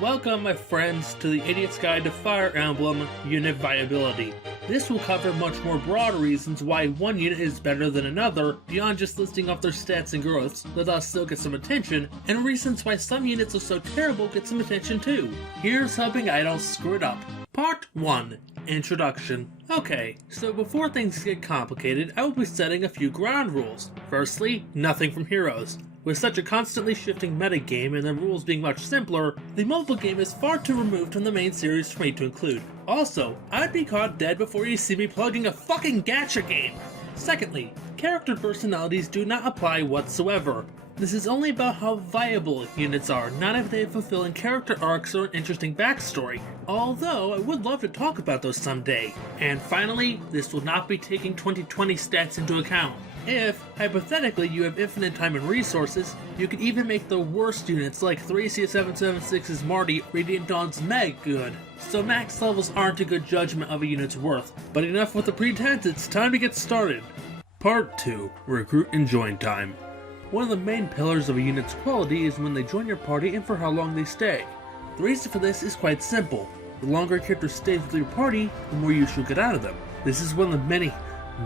Welcome, my friends, to the Idiot's Guide to Fire Emblem Unit Viability. This will cover much more broad reasons why one unit is better than another, beyond just listing off their stats and growths, that thus still get some attention, and reasons why some units are so terrible get some attention too. Here's hoping I don't screw it up. Part 1. Introduction. Okay, so before things get complicated, I will be setting a few ground rules. Firstly, nothing from heroes. With such a constantly shifting metagame and the rules being much simpler, the mobile game is far too removed from the main series for me to include. Also, I'd be caught dead before you see me plugging a fucking gacha game! Secondly, character personalities do not apply whatsoever. This is only about how viable units are, not if they have fulfilling character arcs or an interesting backstory, although I would love to talk about those someday. And finally, this will not be taking 2020 stats into account. If, hypothetically, you have infinite time and resources, you could even make the worst units like 3CA776's Marty, Radiant Dawn's Meg good. So max levels aren't a good judgment of a unit's worth, but enough with the pretense, it's time to get started. Part 2. Recruit and Join Time. One of the main pillars of a unit's quality is when they join your party and for how long they stay. The reason for this is quite simple. The longer a character stays with your party, the more use you'll get out of them. This is one of the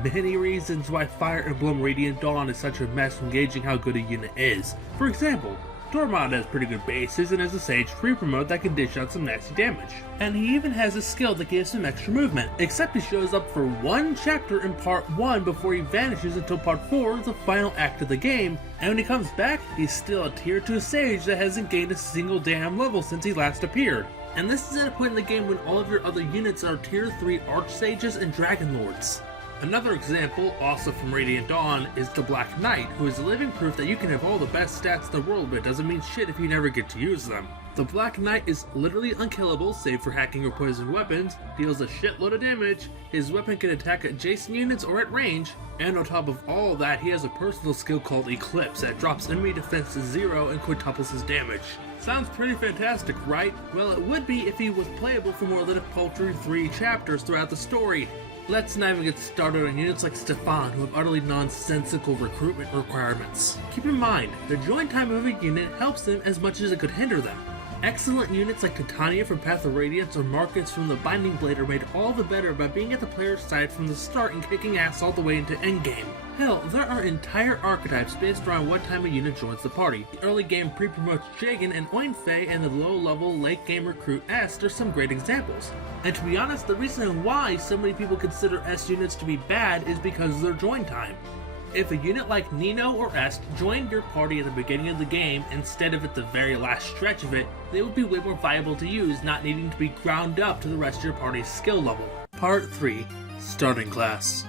many reasons why Fire Emblem Radiant Dawn is such a mess when gauging how good a unit is. For example, Dormod has pretty good bases and is a Sage free promote that can dish out some nasty damage. And he even has a skill that gives him extra movement, except he shows up for one chapter in part 1 before he vanishes until part 4, the final act of the game, and when he comes back, he's still a tier 2 Sage that hasn't gained a single damn level since he last appeared. And this is at a point in the game when all of your other units are tier 3 Archsages and Dragon Lords. Another example, also from Radiant Dawn, is the Black Knight, who is living proof that you can have all the best stats in the world but it doesn't mean shit if you never get to use them. The Black Knight is literally unkillable save for hacking or poison weapons, deals a shitload of damage, his weapon can attack adjacent units or at range, and on top of all that he has a personal skill called Eclipse that drops enemy defense to 0 and quintuples his damage. Sounds pretty fantastic, right? Well, it would be if he was playable for more than a paltry 3 chapters throughout the story. Let's not even get started on units like Stefan, who have utterly nonsensical recruitment requirements. Keep in mind, the join time of a unit helps them as much as it could hinder them. Excellent units like Titania from Path of Radiance or Marcus from the Binding Blade are made all the better by being at the player's side from the start and kicking ass all the way into endgame. Hell, there are entire archetypes based around what time a unit joins the party. The early game pre-promotes Jagan and Oinfei, and the low-level late game recruit Est are some great examples. And to be honest, the reason why so many people consider Est units to be bad is because of their join time. If a unit like Nino or Est joined your party at the beginning of the game instead of at the very last stretch of it, they would be way more viable to use, not needing to be ground up to the rest of your party's skill level. Part 3. Starting Class.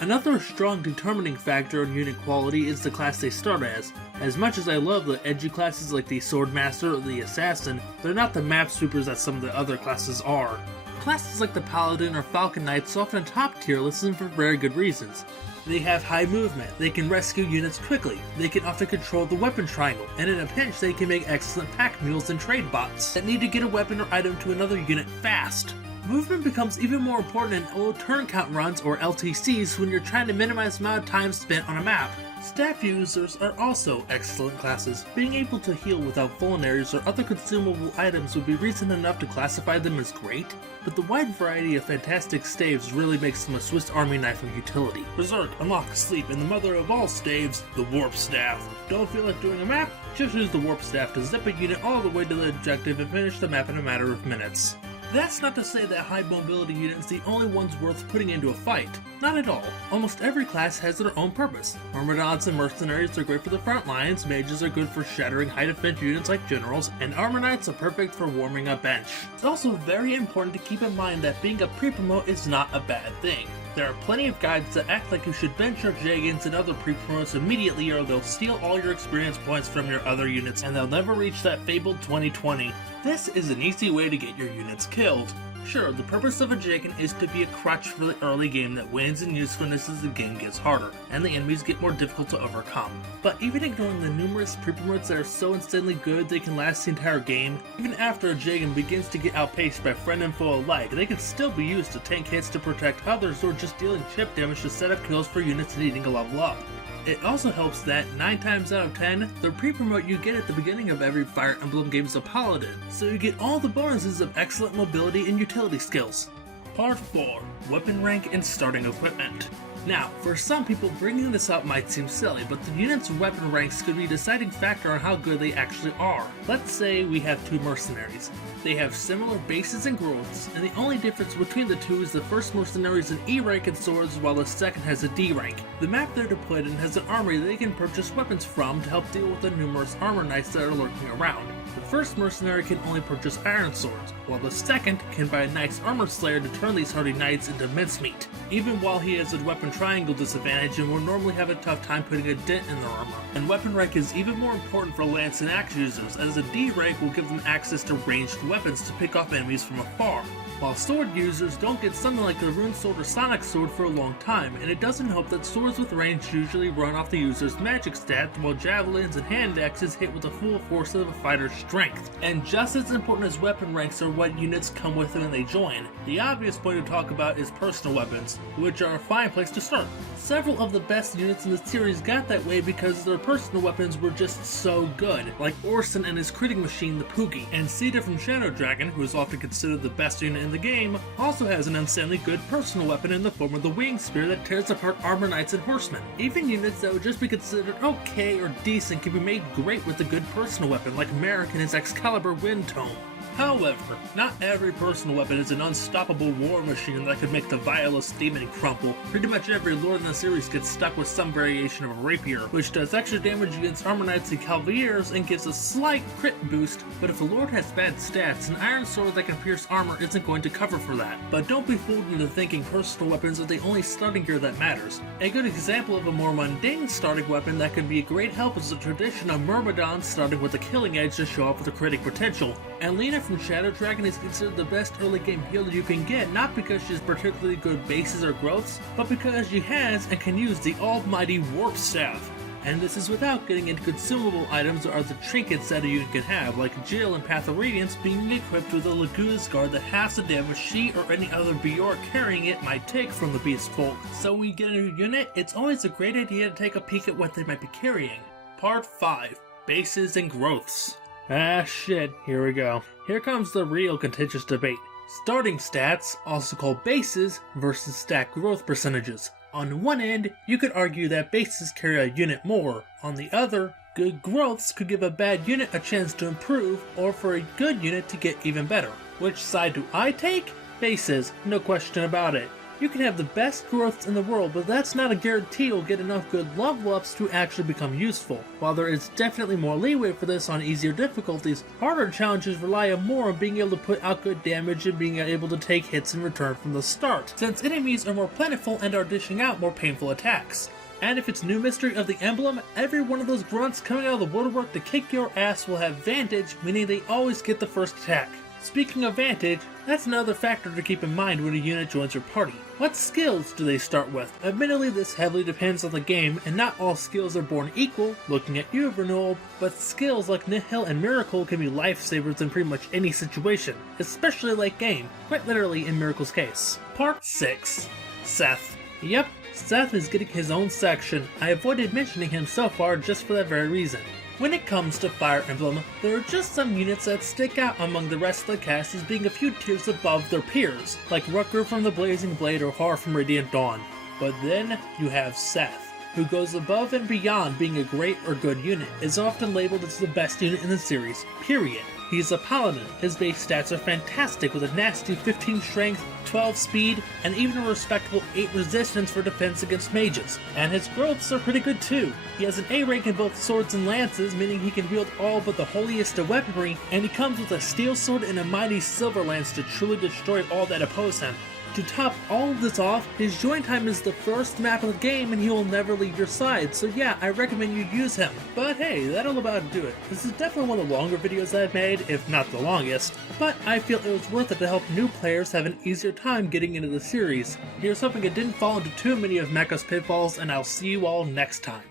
Another strong determining factor in unit quality is the class they start as. As much as I love the edgy classes like the Swordmaster or the Assassin, they're not the map sweepers that some of the other classes are. Classes like the Paladin or Falcon Knights are often a top tier list and for very good reasons. They have high movement, they can rescue units quickly, they can often control the weapon triangle, and in a pinch they can make excellent pack mules and trade bots that need to get a weapon or item to another unit fast. Movement becomes even more important in low turn count runs or LTCs when you're trying to minimize the amount of time spent on a map. Staff users are also excellent classes. Being able to heal without vulneraries or other consumable items would be reason enough to classify them as great, but the wide variety of fantastic staves really makes them a Swiss Army knife of utility. Berserk, Unlock, Sleep, and the mother of all staves, the Warp Staff. Don't feel like doing a map? Just use the Warp Staff to zip a unit all the way to the objective and finish the map in a matter of minutes. That's not to say that high mobility units are the only ones worth putting into a fight. Not at all. Almost every class has their own purpose. Myrmidons and Mercenaries are great for the front lines, Mages are good for shattering high defense units like Generals, and Armor Knights are perfect for warming a bench. It's also very important to keep in mind that being a pre-promote is not a bad thing. There are plenty of guides that act like you should bench your Jagans and other pre-promotes immediately or they'll steal all your experience points from your other units and they'll never reach that fabled 2020. This is an easy way to get your units killed. Sure, the purpose of a Jagan is to be a crutch for the early game that wanes in usefulness as the game gets harder, and the enemies get more difficult to overcome. But even ignoring the numerous pre-promotes that are so insanely good they can last the entire game, even after a Jagan begins to get outpaced by friend and foe alike, they can still be used to tank hits to protect others or just dealing chip damage to set up kills for units needing a level up. It also helps that 9 times out of 10, the pre-promote you get at the beginning of every Fire Emblem game is a paladin, so you get all the bonuses of excellent mobility and utility skills. Part 4. Weapon rank and starting equipment. Now, for some people, bringing this up might seem silly, but the unit's weapon ranks could be a deciding factor on how good they actually are. Let's say we have 2 mercenaries. They have similar bases and growths, and the only difference between the two is the first mercenary is an E rank in swords while the second has a D rank. The map they're deployed in has an armory they can purchase weapons from to help deal with the numerous armor knights that are lurking around. The first mercenary can only purchase iron swords, while the second can buy a nice armor slayer to turn these hardy knights into mincemeat, even while he has a weapon triangle disadvantage and will normally have a tough time putting a dent in their armor. And weapon rank is even more important for lance and axe users, as a D rank will give them access to ranged weapons to pick off enemies from afar, while sword users don't get something like the rune sword or sonic sword for a long time, and it doesn't help that swords with range usually run off the user's magic stat, while javelins and hand axes hit with the full force of a fighter's strength. And just as important as weapon ranks are what units come with when they join, the obvious point to talk about is personal weapons, which are a fine place to start. Several of the best units in the series got that way because their personal weapons were just so good, like Orson and his critting machine, the Poogie, and Cedar from Shadow Dragon, who is often considered the best unit in the game, also has an insanely good personal weapon in the form of the Wing Spear that tears apart armor knights and horsemen. Even units that would just be considered okay or decent can be made great with a good personal weapon, like Merrick and his Excalibur Wind Tome. However, not every personal weapon is an unstoppable war machine that could make the vilest demon crumple. Pretty much every lord in the series gets stuck with some variation of a rapier, which does extra damage against armor knights and cavaliers and gives a slight crit boost, but if a lord has bad stats, an iron sword that can pierce armor isn't going to cover for that. But don't be fooled into thinking personal weapons are the only starting gear that matters. A good example of a more mundane starting weapon that could be a great help is the tradition of Myrmidon starting with a killing edge to show off with a critic potential, and Lena from Shadow Dragon is considered the best early game healer you can get, not because she has particularly good bases or growths, but because she has and can use the almighty Warp Staff. And this is without getting into consumable items or other trinkets that a unit can have, like Jill in Path of Radiance being equipped with a Laguna's Guard that halves the damage she or any other Bjork carrying it might take from the Beast Folk. So when you get a new unit, it's always a great idea to take a peek at what they might be carrying. Part 5. Bases and Growths. Ah shit, here we go. Here comes the real contentious debate. Starting stats, also called bases, versus stat growth percentages. On one end, you could argue that bases carry a unit more. On the other, good growths could give a bad unit a chance to improve, or for a good unit to get even better. Which side do I take? Bases, no question about it. You can have the best growths in the world, but that's not a guarantee you'll get enough good level ups to actually become useful. While there is definitely more leeway for this on easier difficulties, harder challenges rely more on being able to put out good damage and being able to take hits in return from the start, since enemies are more plentiful and are dishing out more painful attacks. And if it's new mystery of the emblem, every one of those grunts coming out of the woodwork to kick your ass will have Vantage, meaning they always get the first attack. Speaking of Vantage, that's another factor to keep in mind when a unit joins your party. What skills do they start with? Admittedly, this heavily depends on the game, and not all skills are born equal, looking at you, Renewal, but skills like Nihil and Miracle can be lifesavers in pretty much any situation, especially late game, quite literally in Miracle's case. Part 6. Seth. Yep, Seth is getting his own section. I avoided mentioning him so far just for that very reason. When it comes to Fire Emblem, there are just some units that stick out among the rest of the cast as being a few tiers above their peers, like Rucker from the Blazing Blade or Har from Radiant Dawn. But then you have Seth, who goes above and beyond being a great or good unit, is often labeled as the best unit in the series, period. He's a paladin. His base stats are fantastic with a nasty 15 strength, 12 speed, and even a respectable 8 resistance for defense against mages. And his growths are pretty good too. He has an A rank in both swords and lances, meaning he can wield all but the holiest of weaponry, and he comes with a steel sword and a mighty silver lance to truly destroy all that oppose him. To top all of this off, his join time is the first map of the game and he will never leave your side, so yeah, I recommend you use him. But hey, that'll about do it. This is definitely one of the longer videos I've made, if not the longest, but I feel it was worth it to help new players have an easier time getting into the series. Here's hoping it didn't fall into too many of Mecha's pitfalls, and I'll see you all next time.